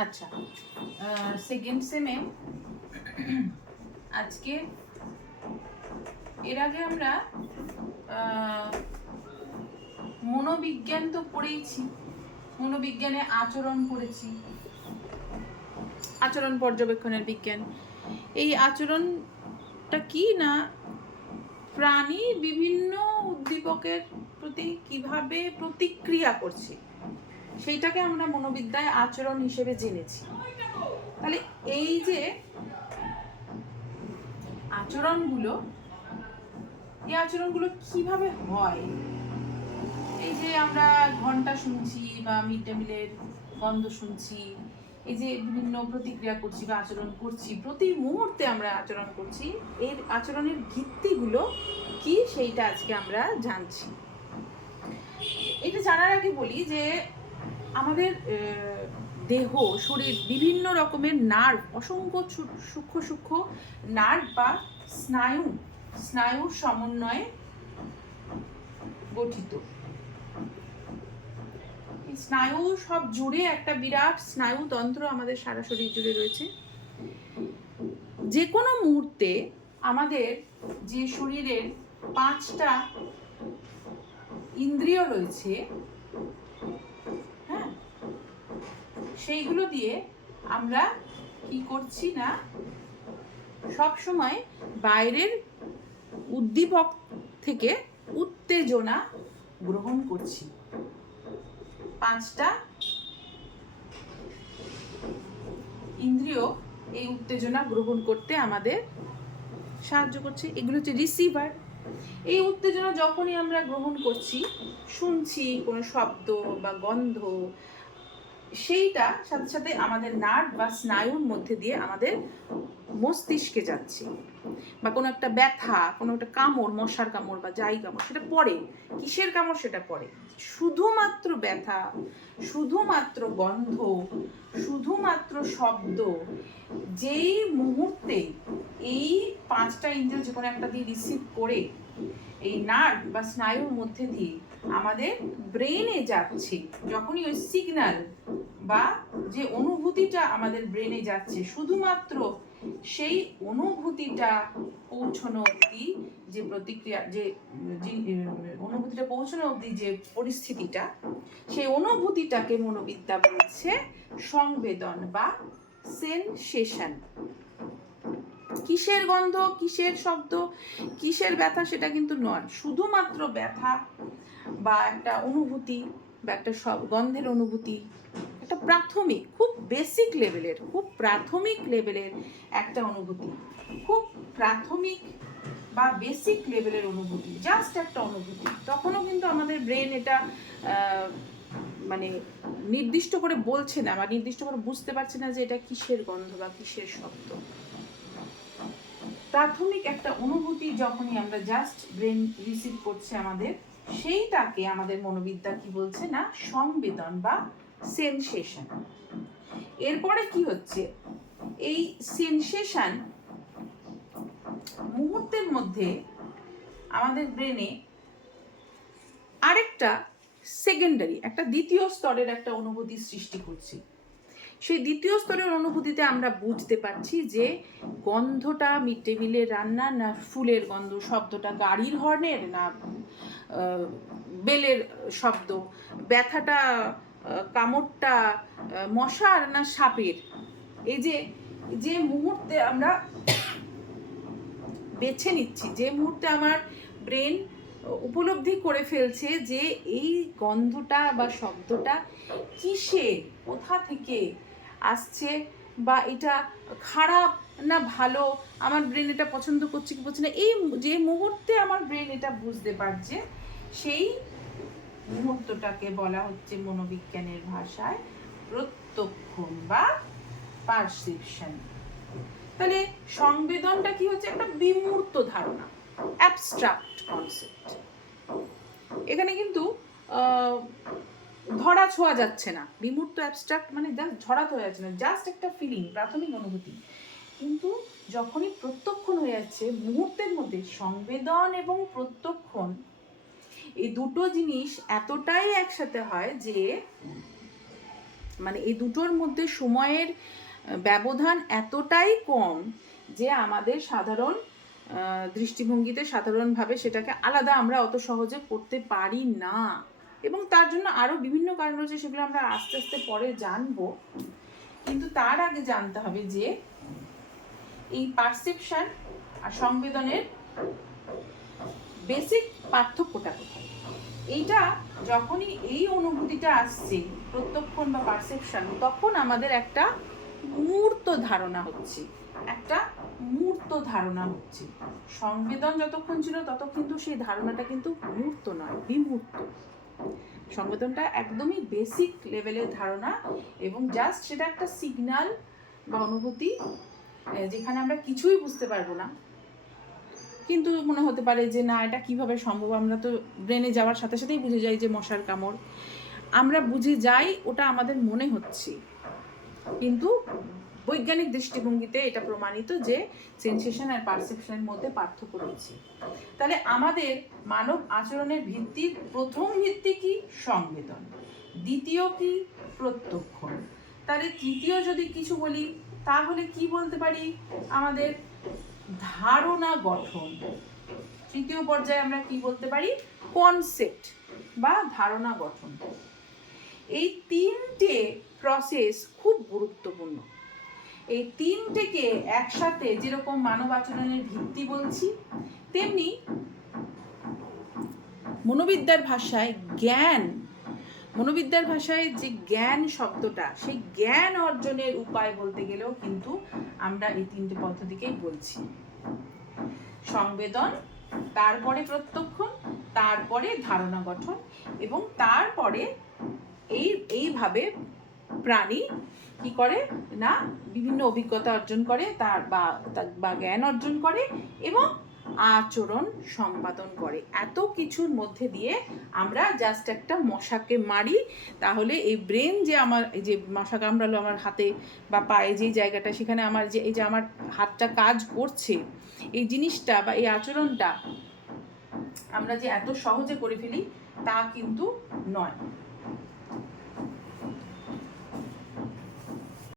আচ্ছা, সেকেন্ড সেমে আজকে এর আগে আমরা মনোবিজ্ঞান তো পড়েইছি, মনোবিজ্ঞানে আচরণ পড়েছি, আচরণ পর্যবেক্ষণের বিজ্ঞান। এই আচরণটা কি না, প্রাণী বিভিন্ন উদ্দীপকের প্রতি কিভাবে প্রতিক্রিয়া করছে সেইটাকে আমরা মনোবিদ্যায় আচরণ হিসেবে জেনেছি। তাহলে এই যে আচরণগুলো, এই আচরণগুলো কিভাবে হয়, এই যে আমরা ঘন্টা শুনছি বা মিড ডে মিলের গন্ধ শুনছি, এই যে বিভিন্ন প্রতিক্রিয়া করছি বা আচরণ করছি, প্রতি মুহূর্তে আমরা আচরণ করছি, এর আচরণের ভিত্তিগুলো কি সেইটা আজকে আমরা জানছি। এটা জানার আগে বলি যে আমাদের দেহ, শরীর বিভিন্ন রকমের নার্ভ, অসংখ্য সূক্ষ্ম সূক্ষ্ম নার্ভ বা স্নায়ুর সমন্বয়ে গঠিত। স্নায়ু সব জুড়ে একটা বিরাট স্নায়ুতন্ত্র আমাদের সারা শরীর জুড়ে রয়েছে। যে কোনো মুহূর্তে আমাদের যে শরীরের 5টা ইন্দ্রিয় রয়েছে, হ্যাঁ, সেইগুলো দিয়ে আমরা কি করছি না, সব সময় বাইরের উদ্দীপক থেকে উত্তেজনা গ্রহণ করছি। 5টা ইন্দ্রিয় এই উত্তেজনা গ্রহণ করতে আমাদের সাহায্য করছে। এগুলো হচ্ছে রিসিভার। এই উত্তেজনা যখনই আমরা গ্রহণ করছি, শুনছি কোনো শব্দ বা গন্ধ, সেইটা সাথে সাথে আমাদের নার্ভ বা স্নায়ুর মধ্যে দিয়ে আমাদের মস্তিষ্কে যাচ্ছে। বা কোনো একটা ব্যথা, কোনো একটা কামড়, মশার কামড় বা যাই কামড়, সেটা পড়ে, কিসের কামড় সেটা পড়ে, শুধুমাত্র ব্যথা, শুধুমাত্র গন্ধ, শুধুমাত্র শব্দ, যেই মুহূর্তে এই 5টা ইন্দ্রিয় যে কোনো একটা দিয়ে রিসিভ করে এই নার্ভ বা স্নায়ুর মধ্যে দিয়ে আমাদের ব্রেনে যাচ্ছে, যখনই ওই সিগন্যাল বা যে অনুভূতিটা আমাদের ব্রেনে যাচ্ছে, শুধুমাত্র সেই অনুভূতিটা পৌঁছানো অবধি যে প্রতিক্রিয়া, যে অনুভূতিটা পৌঁছানো অবধি যে পরিস্থিতিটা, সেই অনুভূতিটাকে মনোবিদ্যা বলছে সংবেদন বা সেনসেশন। কিসের গন্ধ, কিসের শব্দ, কিসের ব্যথা সেটা কিন্তু নয়, শুধুমাত্র ব্যথা বা একটা অনুভূতি বা একটা গন্ধের অনুভূতি, একটা প্রাথমিক, খুব বেসিক লেভেলের, খুব প্রাথমিক লেভেলের একটা অনুভূতি, খুব প্রাথমিক বা বেসিক লেভেলের অনুভূতি, জাস্ট একটা অনুভূতি। তখনও কিন্তু আমাদের ব্রেন এটা মানে নির্দিষ্ট করে বলছে না বা নির্দিষ্ট করে বুঝতে পারছে না যে এটা কিসের গন্ধ বা কিসের শব্দ। প্রাথমিক একটা অনুভূতি যখনই আমরা জাস্ট ব্রেন রিসিভ করছে আমাদের, সেইটাকে আমাদের মনোবিদ্যা কি বলছে না, সংবেদন বা সেনসেশন। এরপরে কি হচ্ছে, এই সেনসেশন মুহূর্তের মধ্যে আমাদের ব্রেনে আরেকটা সেকেন্ডারি, একটা দ্বিতীয় স্তরের একটা অনুভূতি সৃষ্টি করছে। সেই দ্বিতীয় স্তরের অনুভূতিতে আমরা বুঝতে পারছি যে গন্ধটা মিড ডে মিলের রান্না, না ফুলের গন্ধ, শব্দটা গাড়ির হর্নের, না বেলের শব্দ, ব্যথাটা, কামড়টা মশার না সাপের। এই যে যে মুহূর্তে আমরা বেছে নিচ্ছি, যে মুহূর্তে আমার ব্রেন উপলব্ধি করে ফেলছে যে এই গন্ধটা বা শব্দটা কিসের, কোথা থেকে আসছে, বা এটা খারাপ না ভালো, আমার ব্রেন এটা পছন্দ করছে কি করছে না, এই যে মুহূর্তে আমার ব্রেন এটা বুঝতে পারছে, সেই মুহূর্তটাকে বলা হচ্ছে মনোবিজ্ঞানের ভাষায় প্রত্যক্ষণ বা পারসেপশন। তাহলে সংবেদনটা কি হচ্ছে, একটা বিমূর্ত ধারণা, অ্যাবস্ট্রাক্ট কনসেপ্ট। এখানে কিন্তু ধরা ছোঁয়া যাচ্ছে না, বিমূর্ত অ্যাবস্ট্রাক্ট মানে জাস্ট ধরা ছোঁয়া যাচ্ছে না, জাস্ট একটা ফিলিং, প্রাথমিক অনুভূতি। কিন্তু যখনই প্রত্যক্ষণ হয়ে যাচ্ছে মুহূর্তের মধ্যে, সংবেদন এবং প্রত্যক্ষণ এই দুটো জিনিস এতটাই একসাথে হয় যে মানে এই দুটোর মধ্যে সময়ের ব্যবধান এতটাই কম যে আমাদের সাধারণ দৃষ্টিভঙ্গিতে সাধারণভাবে সেটাকে আলাদা আমরা অত সহজে করতে পারি না। এবং তার জন্য আরও বিভিন্ন কারণ রয়েছে, সেগুলো আমরা আস্তে আস্তে পরে জানবো। কিন্তু তার আগে জানতে হবে যে এই পারসেপশন আর সংবেদনের বেসিক পার্থক্যটা কোথায়। এইটা যখনই এই অনুভূতিটা আসছে প্রত্যক্ষণ বা পারসেপশন, তখন আমাদের একটা মূর্ত ধারণা হচ্ছে, একটা মূর্ত ধারণা হচ্ছে। সংবেদন যতক্ষণ ছিল তত কিন্তু সেই ধারণাটা কিন্তু মূর্ত নয়, বিমূর্ত। সংবেদনটা একদমই বেসিক লেভেলের ধারণা এবং জাস্ট সেটা একটা সিগন্যাল বা অনুভূতি, যেখানে আমরা কিছুই বুঝতে পারবো না, কিন্তু মনে হতে পারে যে না এটা কিভাবে সম্ভব। আমরা তো ব্রেনে যাওয়ার সাথে সাথেই বুঝে যাই যে মশার কামড়, আমরা বুঝে যাই ওটা আমাদের মনে হচ্ছে। কিন্তু বৈজ্ঞানিক দৃষ্টিভঙ্গিতে এটা প্রমাণিত যে সেন্সেশন আর পারসেপশনের মধ্যে পার্থক্য রয়েছে। তাহলে আমাদের মানব আচরণের ভিত্তির প্রথম ভিত্তি কি? সংবেদন। দ্বিতীয় কি? প্রত্যক্ষণ। তাহলে তৃতীয় যদি কিছু বলি তাহলে কি বলতে পারি? আমাদের ধারণা গঠন। তৃতীয় পর্যায়ে আমরা কি বলতে পারি? কনসেপ্ট বা ধারণা গঠন। এই তিনটে প্রসেস খুব গুরুত্বপূর্ণ। এই তিনটেকে একসাথে যেরকম মানব আচরণের ভিত্তি বলছি, তেমনি মনোবিদ্যার ভাষায় জ্ঞান, মনোবিদ্যার ভাষায় যে জ্ঞান শব্দটা, সেই জ্ঞান অর্জনের উপায় বলতে গেলেও কিন্তু আমরা এই তিনটে পদ্ধতিকেই বলছি। সংবেদন, তারপরে প্রত্যক্ষণ, তারপরে ধারণা গঠন, এবং তারপরে এইভাবে প্রাণী কি করে না বিভিন্ন অভিজ্ঞতা অর্জন করে, তার বা জ্ঞান অর্জন করে এবং আচরণ সম্পাদন করে। এত কিছুর মধ্যে দিয়ে আমরা জাস্ট একটা মশাকে মারি, তাহলে এই ব্রেন যে আমার এই যে মশা কামড়ালো আমার হাতে বা পায়ে যেই জায়গাটা, সেখানে আমার যে এই যে আমার হাতটা কাজ করছে, এই জিনিসটা বা এই আচরণটা আমরা যে এত সহজে করে ফেলি তা কিন্তু নয়।